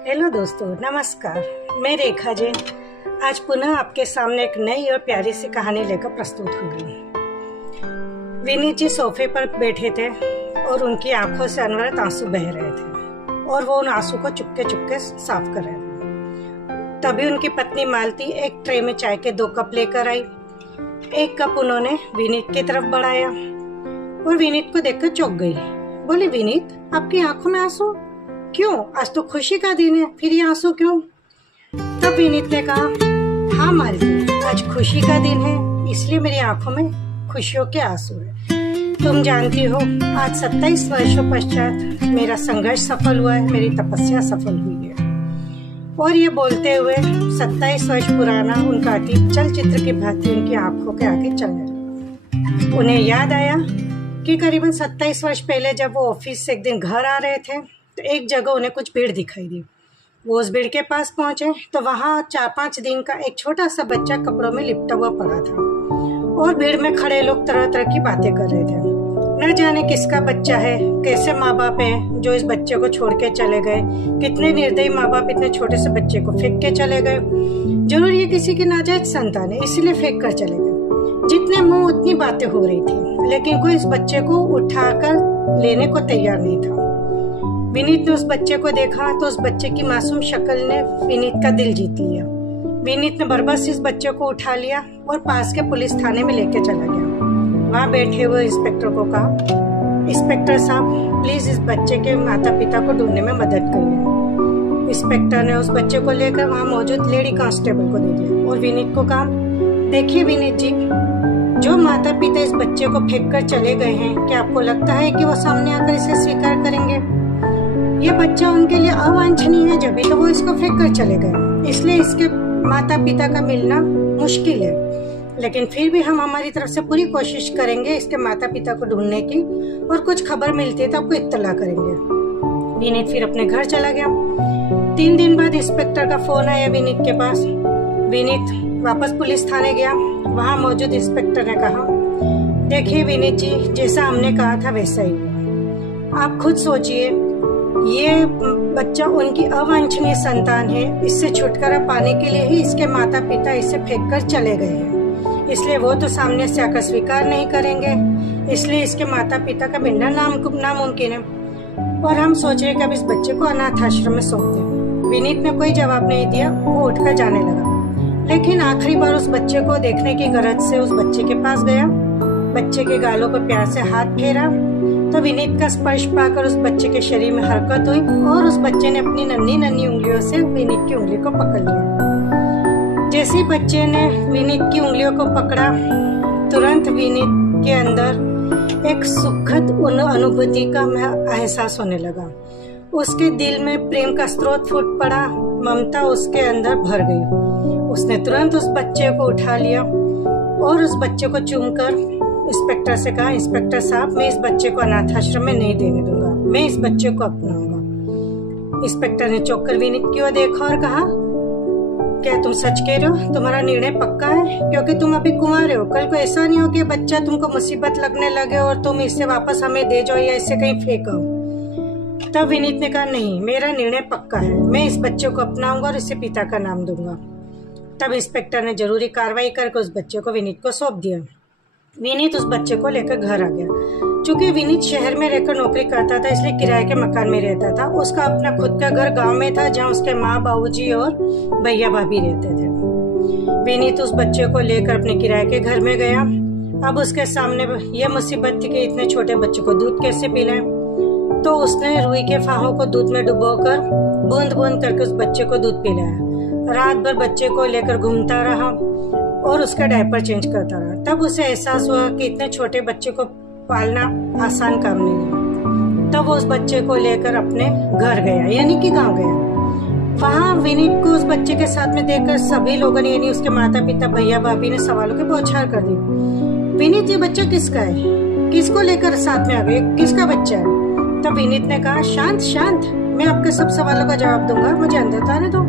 Hello दोस्तों, नमस्कार। मैं रेखा जैन आज पुनः आपके सामने एक नई और प्यारी सी कहानी लेकर प्रस्तुत हो रही हूँ। विनीत जी सोफे पर बैठे थे और उनकी आंखों से अनवरत आंसू बह रहे थे और वो उन आंसू को चुपके चुपके साफ कर रहे थे। तभी उनकी पत्नी मालती एक ट्रे में चाय के 2 कप लेकर आई। एक कप उन्होंने विनीत की तरफ बढ़ाया और विनीत को देखकर चौंक गई। बोली, विनीत, आपकी आंखों में आंसू क्यों? आज तो खुशी का दिन है, फिर ये आंसू क्यों? तब विनीत ने कहा, हाँ मालती, आज खुशी का दिन है, इसलिए मेरी आंखों में खुशियों के आंसू है। तुम जानती हो, आज 27 वर्षों पश्चात मेरा संघर्ष सफल हुआ है, मेरी तपस्या सफल हुई है। और ये बोलते हुए 27 वर्ष पुराना उनका अतीत चलचित्र की भांति उनकी आंखों के आगे चलने लगा। उन्हें याद आया कि करीबन 27 वर्ष पहले जब वो ऑफिस से एक दिन घर आ रहे थे तो एक जगह उन्हें कुछ भीड़ दिखाई दी। वो उस भीड़ के पास पहुंचे तो वहां 4-5 दिन का एक छोटा सा बच्चा कपड़ों में लिपटा हुआ पड़ा था और भीड़ में खड़े लोग तरह तरह की बातें कर रहे थे। न जाने किसका बच्चा है, कैसे माँ बाप हैं जो इस बच्चे को छोड़ के चले गए, कितने निर्दयी माँ बाप इतने छोटे से बच्चे को फेंक के चले गए। जरूर ये किसी की नाजायज संतान है, इसलिए फेंक कर चले गए। जितने मुंह उतनी बातें हो रही थी, लेकिन कोई इस बच्चे को उठाकर लेने को तैयार नहीं था। विनीत ने उस बच्चे को देखा तो उस बच्चे की मासूम शक्ल ने विनीत का दिल जीत लिया। विनीत ने बरबस इस बच्चे को उठा लिया और पास के पुलिस थाने में लेके चला गया। वहाँ बैठे हुए इंस्पेक्टर को कहा, इंस्पेक्टर साहब, प्लीज इस बच्चे के माता पिता को ढूंढने में मदद करिए। इंस्पेक्टर ने उस बच्चे को लेकर वहाँ मौजूद लेडी कांस्टेबल को दे दिया और विनीत को कहा, देखिए विनीत जी, जो माता पिता इस बच्चे को फेंक कर चले गए हैं, क्या आपको लगता है कि वो सामने आकर इसे स्वीकार करेंगे? ये बच्चा उनके लिए अवांछनीय है, जब भी तो वो इसको फेंक कर चले गए, इसलिए इसके माता पिता का मिलना मुश्किल है। लेकिन फिर भी हम हमारी तरफ से पूरी कोशिश करेंगे इसके माता पिता को ढूंढने की, और कुछ खबर मिलती है तो आपको इत्तला करेंगे। विनीत फिर अपने घर चला गया। 3 दिन बाद इंस्पेक्टर का फोन आया विनीत के पास। विनीत वापस पुलिस थाने गया। वहाँ मौजूद इंस्पेक्टर ने कहा, देखिए विनीत जी, जैसा हमने कहा था वैसा ही आप खुद सोचिए, ये बच्चा उनकी अवांछनीय संतान है। इससे छुटकारा पाने के लिए ही इसके माता पिता इसे फेंक कर चले गए हैं, इसलिए वो तो सामने से आकर स्वीकार नहीं करेंगे, इसलिए इसके माता पिता का मिलना नामुमकिन है। और हम सोच रहे कि अब इस बच्चे को अनाथ आश्रम में सौंप दें। विनीत ने कोई जवाब नहीं दिया, वो उठकर जाने लगा। लेकिन आखिरी बार उस बच्चे को देखने की गरज से उस बच्चे के पास गया, बच्चे के गालों पर प्यार से हाथ फेरा तो विनीत का स्पर्श पाकर उस बच्चे के शरीर में हरकत हुई और उस बच्चे ने अपनी नन्ही नन्ही उंगलियों से विनीत की उंगली को पकड़ लिया। जैसे ही बच्चे ने विनीत की उंगलियों को पकड़ा, तुरंत विनीत के अंदर एक सुखद अनुभूति का एहसास होने लगा। उसके दिल में प्रेम का स्रोत फूट पड़ा, ममता उसके अंदर भर गई। उसने तुरंत उस बच्चे को उठा लिया और उस बच्चे को चूमकर इंस्पेक्टर से कहा, इंस्पेक्टर साहब, मैं इस बच्चे को अनाथ आश्रम में नहीं देने दूंगा, मैं इस बच्चे को अपनाऊंगा। इंस्पेक्टर ने चौंक कर विनीत की ओर देखा और कहा, क्या तुम सच कह रहे हो? तुम्हारा निर्णय पक्का है? क्योंकि तुम अभी कुंवारे हो, कल को ऐसा नहीं हो कि बच्चा तुमको मुसीबत लगने लगे और तुम इसे वापस हमें दे जाओ या इसे कहीं फेंको। तब विनीत ने कहा, नहीं, मेरा निर्णय पक्का है, मैं इस बच्चे को अपनाऊंगा और इसे पिता का नाम दूंगा। तब इंस्पेक्टर ने जरूरी कार्रवाई करके उस बच्चे को विनीत को सौंप दिया। विनीत उस बच्चे को लेकर घर आ गया। चूंकि विनीत शहर में रहकर नौकरी करता था, इसलिए किराए के मकान में रहता था। उसका अपना खुद का घर गांव में था, जहां उसके माँ बाबूजी और भैया भाभी रहते थे। विनीत उस बच्चे को लेकर अपने किराए के घर में गया। अब उसके सामने यह मुसीबत थी कि इतने छोटे बच्चे को दूध कैसे पिलाएं। तो उसने रुई के फाहों को दूध में डुबोकर बूंद बूंद करके उस बच्चे को दूध पिलाया। रात भर बच्चे को लेकर घूमता रहा और उसका डायपर चेंज करता रहा। तब उसे एहसास हुआ कि इतने छोटे बच्चे को पालना आसान काम नहीं है। तब वो उस बच्चे को लेकर अपने घर गया, यानी कि गांव गया। वहाँ विनीत को उस बच्चे के साथ में देखकर सभी लोगों ने, यानी उसके माता पिता भैया भाभी ने सवालों की बौछार कर दी। विनीत, ये बच्चा किसका है? किसको लेकर साथ में आ गए? किसका बच्चा है? तब विनीत ने कहा, शांत शांत, मैं आपके सब सवालों का जवाब दूंगा, मुझे अंदर तो आने दो।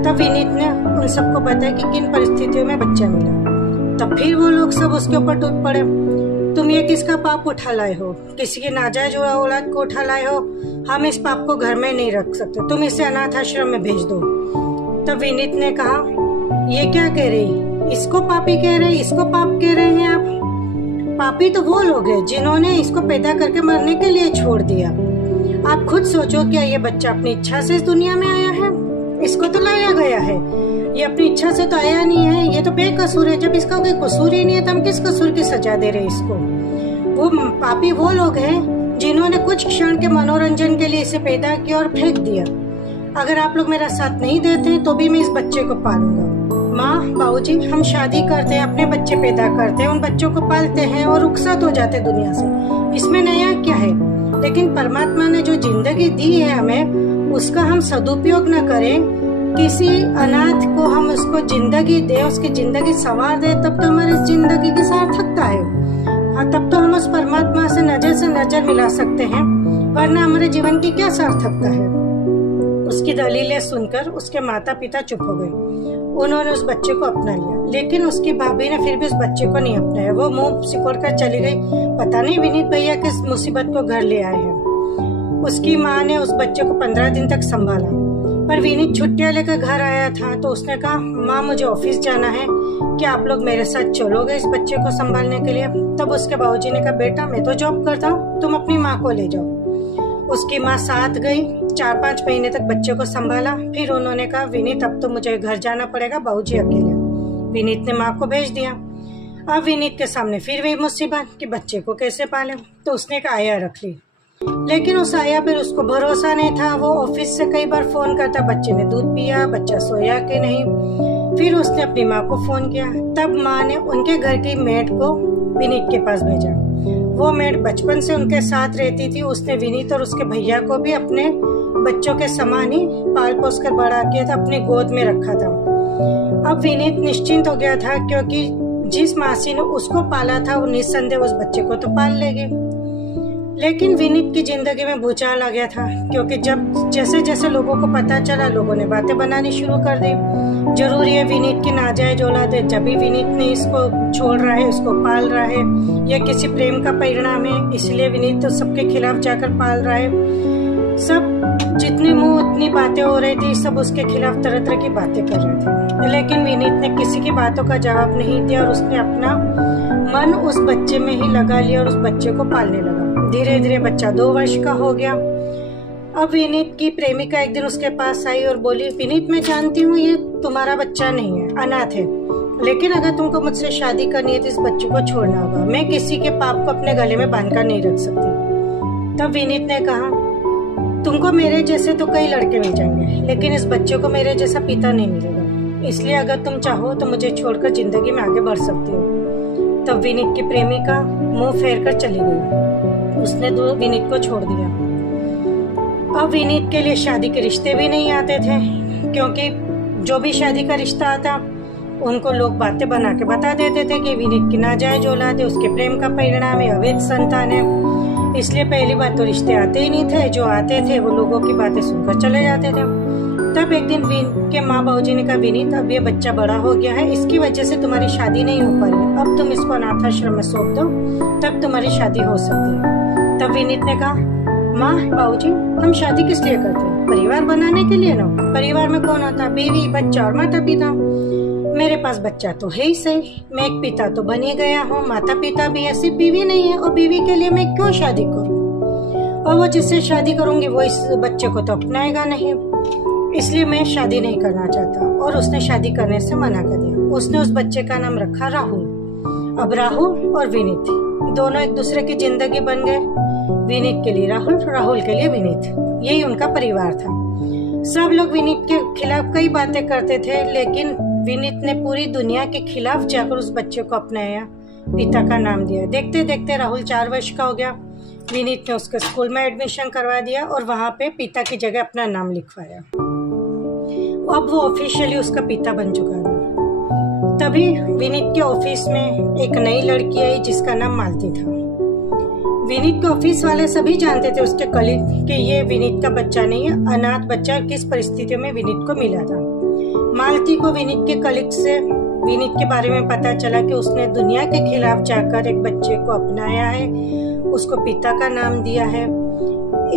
तब विनीत ने उन सबको बताया कि किन परिस्थितियों में बच्चा मिला। तब फिर वो लोग सब उसके ऊपर टूट पड़े। तुम ये किसका पाप उठा लाए हो? किसी की नाजायज औलाद को उठा लाए हो। हम इस पाप को घर में नहीं रख सकते, तुम इसे अनाथ आश्रम में भेज दो। तब विनीत ने कहा, ये क्या कह रही? इसको पापी कह रहे, इसको पाप कह रहे हैं आप? पापी तो वो लोग हैं जिन्होंने इसको पैदा करके मरने के लिए छोड़ दिया। आप खुद सोचो, क्या ये बच्चा अपनी इच्छा से इस दुनिया में आया है? इसको तो लाया गया है, ये अपनी इच्छा से तो आया नहीं है। ये तो बेकसूर है। जब इसका कोई कसूर ही नहीं है तो हम किस कसूर की सजा दे रहे इसको? वो पापी वो लोग हैं जिन्होंने कुछ क्षण के मनोरंजन के लिए इसे पैदा किया और फेंक दिया। अगर आप लोग मेरा साथ नहीं देते तो भी मैं इस बच्चे को पालूंगा। माँ, बाबूजी, हम शादी करते हैं, अपने बच्चे पैदा करते हैं, उन बच्चों को पालते हैं और रुखसत हो जाते दुनिया से। इसमें नया क्या है? लेकिन परमात्मा ने जो जिंदगी दी है हमें, उसका हम सदुपयोग न करें, किसी अनाथ को हम उसको जिंदगी दे, उसकी जिंदगी संवार दे, तब तो हमारी जिंदगी की सार्थकता है। हाँ, तब तो हम उस परमात्मा से नजर मिला सकते हैं, वरना हमारे जीवन की क्या सार्थकता है? उसकी दलीलें सुनकर उसके माता पिता चुप हो गए। उन्होंने उस बच्चे को अपना लिया, लेकिन उसकी भाभी ने फिर भी उस बच्चे को नहीं अपनाया। वो मुंह सिकोड़ कर चली गई। पता नहीं विनीत भैया किस मुसीबत को घर ले आए हैं। उसकी माँ ने उस बच्चे को 15 दिन तक संभाला, पर विनीत छुट्टियां लेकर घर आया था तो उसने कहा, माँ मुझे ऑफिस जाना है, क्या आप लोग मेरे साथ चलोगे इस बच्चे को संभालने के लिए? तब उसके बाबूजी ने कहा, बेटा मैं तो जॉब करता हूँ, तुम अपनी माँ को ले जाओ। उसकी माँ साथ गई, 4-5 महीने तक बच्चे को संभाला। फिर उन्होंने कहा, विनीत अब तो मुझे घर जाना पड़ेगा, बाबूजी अकेले। विनीत ने माँ को भेज दिया। अब विनीत के सामने फिर वही मुसीबत कि बच्चे को कैसे पाले, तो उसने एक आया रख ली। लेकिन उस आया पर उसको भरोसा नहीं था। वो ऑफिस से कई बार फोन करता, बच्चे ने दूध पिया, बच्चा सोया कि नहीं। फिर उसने अपनी माँ को फोन किया। तब माँ ने उनके घर की मेड को विनीत के पास भेजा। वो मेड बचपन से उनके साथ रहती थी। उसने विनीत और उसके भैया को भी अपने बच्चों के समान ही पाल पोस कर बड़ा किया था, अपनी गोद में रखा था। अब विनीत निश्चिंत हो गया था, क्योंकि जिस मासी ने उसको पाला था वो निस्संदेह उस बच्चे को तो पाल लेगी। लेकिन विनीत की जिंदगी में भूचाल आ गया था, क्योंकि जब जैसे जैसे लोगों को पता चला, लोगों ने बातें बनानी शुरू कर दी। जरूरी है विनीत की नाजायज औलाद है, जब भी विनीत ने इसको छोड़ रहा है, उसको पाल रहा है, यह किसी प्रेम का परिणाम है, इसलिए विनीत तो सबके खिलाफ जाकर पाल रहा है। सब जितनी मुंह उतनी बातें हो रही थी, सब उसके खिलाफ तरह तरह की बातें कर रहे थे। लेकिन विनीत ने किसी की बातों का जवाब नहीं दिया और उसने अपना मन उस बच्चे में ही लगा लिया और उस बच्चे को पालने लगा। धीरे धीरे बच्चा 2 वर्ष का हो गया। अब विनीत की प्रेमिका एक दिन उसके पास आई और बोली, विनीत मैं जानती हूँ ये तुम्हारा बच्चा नहीं है, अनाथ है, लेकिन अगर तुमको मुझसे शादी करनी है तो इस बच्चे को छोड़ना होगा। मैं किसी के पाप को अपने गले में बांधकर नहीं रख सकती। तब विनीत ने कहा, तुमको मेरे जैसे तो कई लड़के मिल जाएंगे, लेकिन इस बच्चे को मेरे जैसा पिता नहीं मिलेगा, इसलिए अगर तुम चाहो तो मुझे छोड़कर जिंदगी में आगे बढ़ सकती हो। तब विनीत की प्रेमिका मुंह फेर कर चली गई। उसने विनीत को छोड़ दिया। अब विनीत के लिए शादी के रिश्ते भी नहीं आते थे, क्योंकि जो भी शादी का रिश्ता आता उनको लोग बातें बना के बता देते थे कि विनीत की नाजायज औलाद है, उसके प्रेम का परिणाम है, अवैध संतान है। इसलिए पहली बात तो रिश्ते आते ही नहीं थे, जो आते थे वो लोगों की बातें सुनकर चले जाते थे। तब एक दिन विनीत के माँ बाबूजी ने कहा, विनीत अब ये बच्चा बड़ा हो गया है, इसकी वजह से तुम्हारी शादी नहीं हो पा रही है, अब तुम इसको अनाथ आश्रम में सौंप दो, तब तुम्हारी शादी हो सकती है। तब विनीत ने कहा, माँ बाबूजी हम शादी किस लिए करते हैं? परिवार बनाने के लिए ना। परिवार में कौन होता? बीवी, बच्चा और माता पिता। मेरे पास बच्चा तो है ही सही, मैं एक पिता तो बन ही गया हूँ, माता पिता भी है, सिर्फ बीवी नहीं है, और बीवी के लिए मैं क्यों शादी करूँ? और वो जिससे शादी करूंगी वो इस बच्चे को तो अपनाएगा नहीं, इसलिए मैं शादी नहीं करना चाहता। और उसने शादी करने से मना कर दिया। उसने उस बच्चे का नाम रखा राहुल। अब राहुल और विनीत दोनों एक दूसरे की जिंदगी बन गए। विनीत के लिए राहुल, राहुल के लिए विनीत, यही उनका परिवार था। सब लोग विनीत के खिलाफ कई बातें करते थे, लेकिन विनीत ने पूरी दुनिया के खिलाफ जाकर उस बच्चे को अपनाया, पिता का नाम दिया। देखते देखते राहुल 4 वर्ष का हो गया। विनीत ने उसके स्कूल में एडमिशन करवा दिया और वहाँ पे पिता की जगह अपना नाम लिखवाया। अब वो ऑफिशियली उसका पिता बन चुका था। तभी विनीत के ऑफिस में एक नई लड़की आई जिसका नाम मालती था। विनीत के ऑफिस वाले सभी जानते थे, उसके कलीग, कि ये विनीत का बच्चा नहीं है, अनाथ बच्चा किस परिस्थितियों में विनीत को मिला था। मालती को विनीत के कलीग से विनीत के बारे में पता चला कि उसने दुनिया के खिलाफ जाकर एक बच्चे को अपनाया है, उसको पिता का नाम दिया है।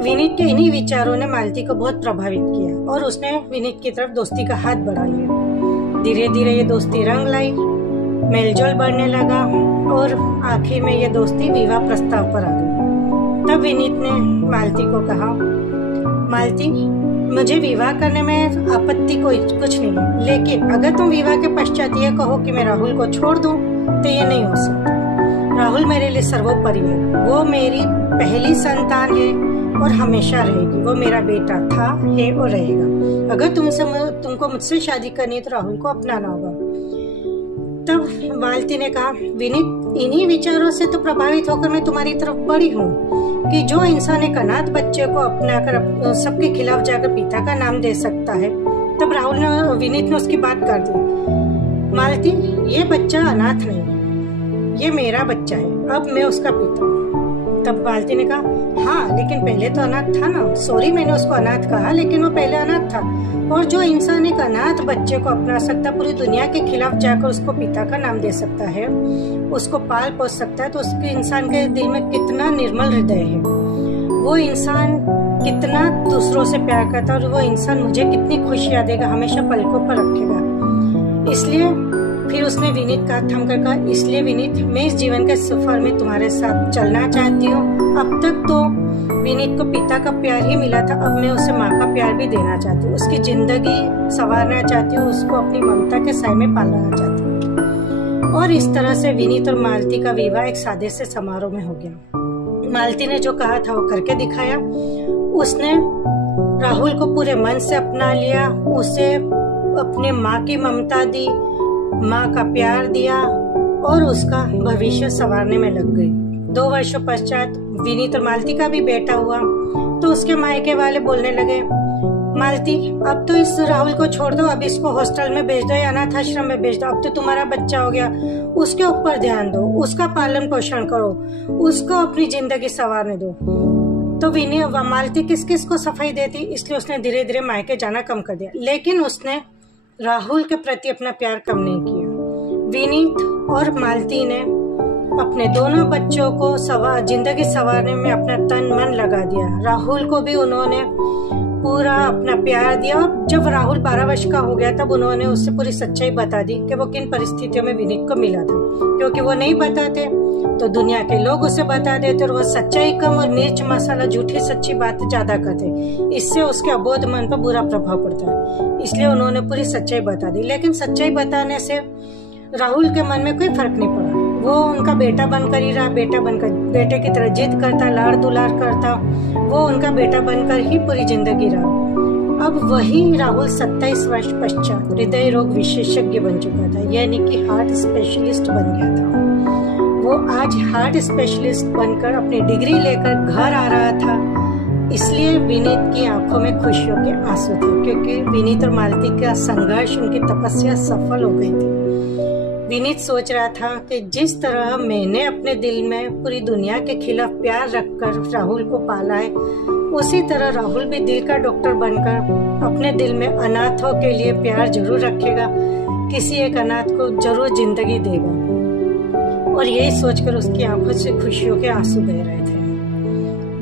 विनीत के इन्हीं विचारों ने मालती को बहुत प्रभावित किया और उसने विनीत की तरफ दोस्ती का हाथ बढ़ा लिया। धीरे धीरे ये दोस्ती रंग लाई, मेलजोल बढ़ने लगा और आखिर में ये दोस्ती विवाह प्रस्ताव पर आ गई। तब विनीत ने मालती को कहा, मालती, मुझे विवाह करने में आपत्ति कोई कुछ नहीं है, लेकिन अगर तुम विवाह के पश्चात ये कहो कि मैं राहुल को छोड़ दूं तो ये नहीं हो सकता। राहुल मेरे लिए सर्वोपरि है, वो मेरी पहली संतान है और हमेशा रहेगी। वो मेरा बेटा था, है और रहेगा। अगर तुमको मुझसे शादी करनी है तो राहुल को अपनाना होगा। तब मालती ने कहा, विनीत, इन्हीं विचारों से तो प्रभावित होकर मैं तुम्हारी तरफ बढ़ी हूँ कि जो इंसान एक अनाथ बच्चे को अपनाकर सबके खिलाफ जाकर पिता का नाम दे सकता है। तब विनीत ने उसकी बात कर दी, मालती, ये बच्चा अनाथ नहीं है, ये मेरा बच्चा है, अब मैं उसका पिता हूँ। तब मालती ने कहा, हाँ, लेकिन पहले तो अनाथ था ना। सॉरी, मैंने उसको अनाथ कहा, लेकिन वो पहले अनाथ था। और जो इंसान एक अनाथ बच्चे को अपना सकता, पूरी दुनिया के खिलाफ जाकर उसको पिता का नाम दे सकता है, उसको पाल पोस सकता है, तो उसके इंसान के दिल में कितना निर्मल हृदय है। वो इंसान कितना दूसरों से प्यार करता है और वो इंसान मुझे कितनी खुशियाँ देगा, हमेशा पलकों पर रखेगा। इसलिए फिर उसने विनीत का हाथ थमकर कहा, इसलिए विनीत, मैं इस जीवन के सफर में तुम्हारे साथ चलना चाहती हूँ। अब तक तो विनीत को पिता का प्यार ही मिला था, अब मैं उसे माँ का प्यार भी देना चाहती हूँ, उसकी जिंदगी संवारना चाहती हूँ, उसको अपनी ममता के साए में पालना चाहती हूँ। और इस तरह से विनीत और मालती का विवाह एक सादे से समारोह में हो गया। मालती ने जो कहा था वो करके दिखाया। उसने राहुल को पूरे मन से अपना लिया, उसे अपने माँ की ममता दी, माँ का प्यार दिया और उसका भविष्य संवारने में लग गई। 2 वर्षों पश्चात विनीत और मालती का भी बेटा हुआ तो उसके मायके वाले बोलने लगे, मालती, अब तो इस राहुल को छोड़ दो, अब इसको हॉस्टल में भेज दो या अनाथ आश्रम में भेज दो, अब तो तुम्हारा बच्चा हो गया, उसके ऊपर ध्यान दो, उसका पालन पोषण करो, उसको अपनी जिंदगी संवारने दो। तो विनीत व मालती किस किस को सफाई देती, इसलिए उसने धीरे धीरे मायके जाना कम कर दिया। लेकिन उसने राहुल के प्रति अपना प्यार कम नहीं किया। विनीत और मालती ने अपने दोनों बच्चों को जिंदगी संवारने में अपना तन मन लगा दिया। राहुल को भी उन्होंने पूरा अपना प्यार दिया और जब राहुल 12 वर्ष का हो गया तब उन्होंने उससे पूरी सच्चाई बता दी कि वो किन परिस्थितियों में विनीत को मिला था। क्योंकि वो नहीं बताते तो दुनिया के लोग उसे बता देते और वो सच्चाई कम और मिर्च मसाला झूठी सच्ची बातें ज्यादा करते, इससे उसके अबोध मन पर बुरा प्रभाव पड़ता है। इसलिए उन्होंने पूरी सच्चाई बता दी। लेकिन सच्चाई बताने से राहुल के मन में कोई फर्क नहीं पड़ा। वो उनका बेटा बनकर ही रहा, बेटे की तरह जिद करता, लाड़ दुलार करता, वो उनका बेटा बनकर ही पूरी जिंदगी रहा। अब वही राहुल 27 वर्ष पश्चात हृदय रोग विशेषज्ञ बन चुका था, यानी कि हार्ट स्पेशलिस्ट बन गया था। वो आज हार्ट स्पेशलिस्ट बनकर अपनी डिग्री लेकर घर आ रहा था। इसलिए विनीत की आंखों में खुशियों के आंसू थे, क्योंकि विनीत और मालती का संघर्ष, उनकी तपस्या सफल हो गई थी। विनीत सोच रहा था कि जिस तरह मैंने अपने दिल में पूरी दुनिया के खिलाफ प्यार रखकर राहुल को पाला है, उसी तरह राहुल भी दिल का डॉक्टर बनकर अपने दिल में अनाथों के लिए प्यार जरूर रखेगा, किसी एक अनाथ को जरूर जिंदगी देगा। और यही सोचकर उसकी आंखों से खुशियों के आंसू बह रहे थे।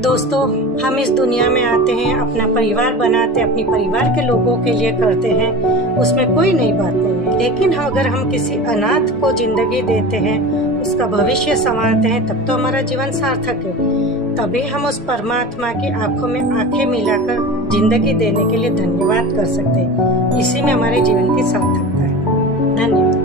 दोस्तों, हम इस दुनिया में आते हैं, अपना परिवार बनाते, अपनी परिवार के लोगों के लिए करते हैं, उसमें कोई नई बात नहीं है। लेकिन अगर हम किसी अनाथ को जिंदगी देते हैं, उसका भविष्य संवारते हैं, तब तो हमारा जीवन सार्थक है। तभी हम उस परमात्मा की आंखों में आंखें मिलाकर जिंदगी देने के लिए धन्यवाद कर सकते हैं। इसी में हमारे जीवन की सार्थकता है। धन्यवाद।